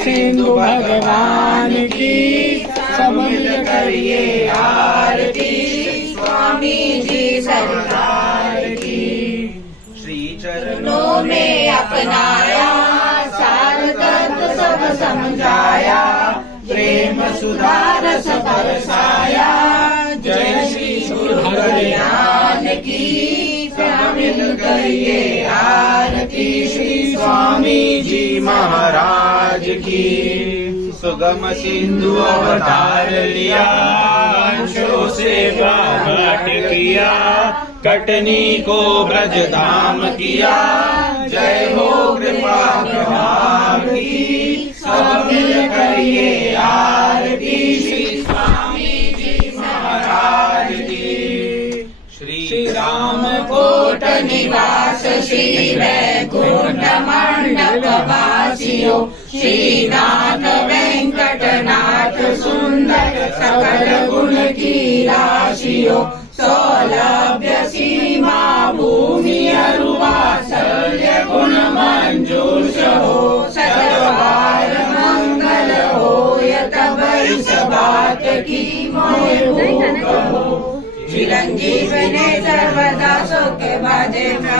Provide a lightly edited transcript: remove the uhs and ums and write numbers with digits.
सिंधु भगवान की सब मिल करिए आरती स्वामी जी सरकार की। श्री चरणों में अपनाया सार तत्व सब समझाया प्रेम सुधार सब बरसाया जय श्री गुरु ज्ञान की शामिल करिए आरती श्री स्वामी जी महाराज की। सुगम सिंधु अवतार लिया अंशों से प्रकट किया कटनी को ब्रज धाम किया जय हो कृपा प्रभाव की सब मिल करिए आरती श्री स्वामी जी महाराज की। श्री राम कोट निवास श्री वैकुंठ मंडप वासियों श्रीनाथ वेंकटनाथ सुंदर सकल गुण की राशियों सौलभ्य सीमा भूमि अरुवात्सल्य गुण मंजूष हो सतवार मंगल हो तब इस बात की मोह हो चिरंजीव ने सर्वदा सुख बाजे।